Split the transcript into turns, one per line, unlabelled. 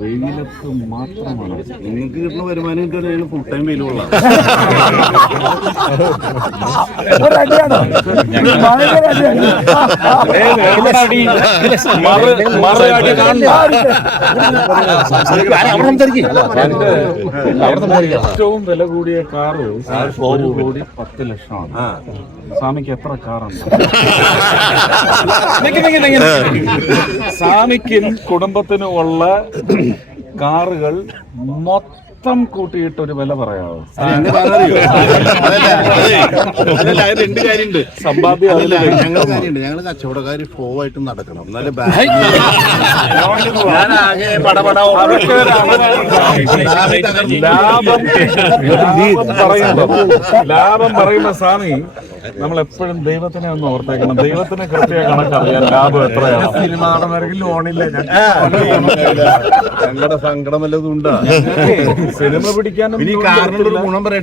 വെയിലത്ത് മാത്രമാണ്.
നിങ്ങൾക്ക് കിട്ടുന്ന വരുമാനം കിട്ടുന്ന ഫുൾ ടൈം വെയിലുള്ള
ഏറ്റവും വില കൂടിയ കാറ് ഒരു കോടി പത്ത് ലക്ഷമാണ്. സ്വാമിക്ക് എത്ര കാറുണ്ട്? സ്വാമിക്കും കുടുംബത്തിനും ഉള്ള കാറുകൾ മൊത്തം കൂട്ടിയിട്ട് ഒരു വില പറയാമോ
രണ്ട് കാര്യമുണ്ട്.
സമ്പാദ്യം
അതല്ല ഞങ്ങൾ കാര്യമുണ്ട്. ഞങ്ങൾ കച്ചവടക്കാർ ഫ്ലോ ആയിട്ട് നടക്കണം. എന്നാലും ഞാനാകെ പടപട
അതൊക്കെ ഒരു അവനാണ്. ലാഭം ലാഭം പറയുമ്പോ ലാഭം പറയുമ്പോ സ്വാമി നമ്മൾ എപ്പോഴും ദൈവത്തിനെ ഒന്ന് ഓർത്തേക്കണം. ദൈവത്തിന് കൃത്യ കണക്കറിയാൻ ലാഭം എത്രയാണ്?
സിനിമ നടന്മാർക്ക് ലോണില്ല.
ഞങ്ങളുടെ സങ്കടം വല്ലതും ഉണ്ടാ?
സിനിമ പിടിക്കാനും
ഗുണം പറയട്ടെ.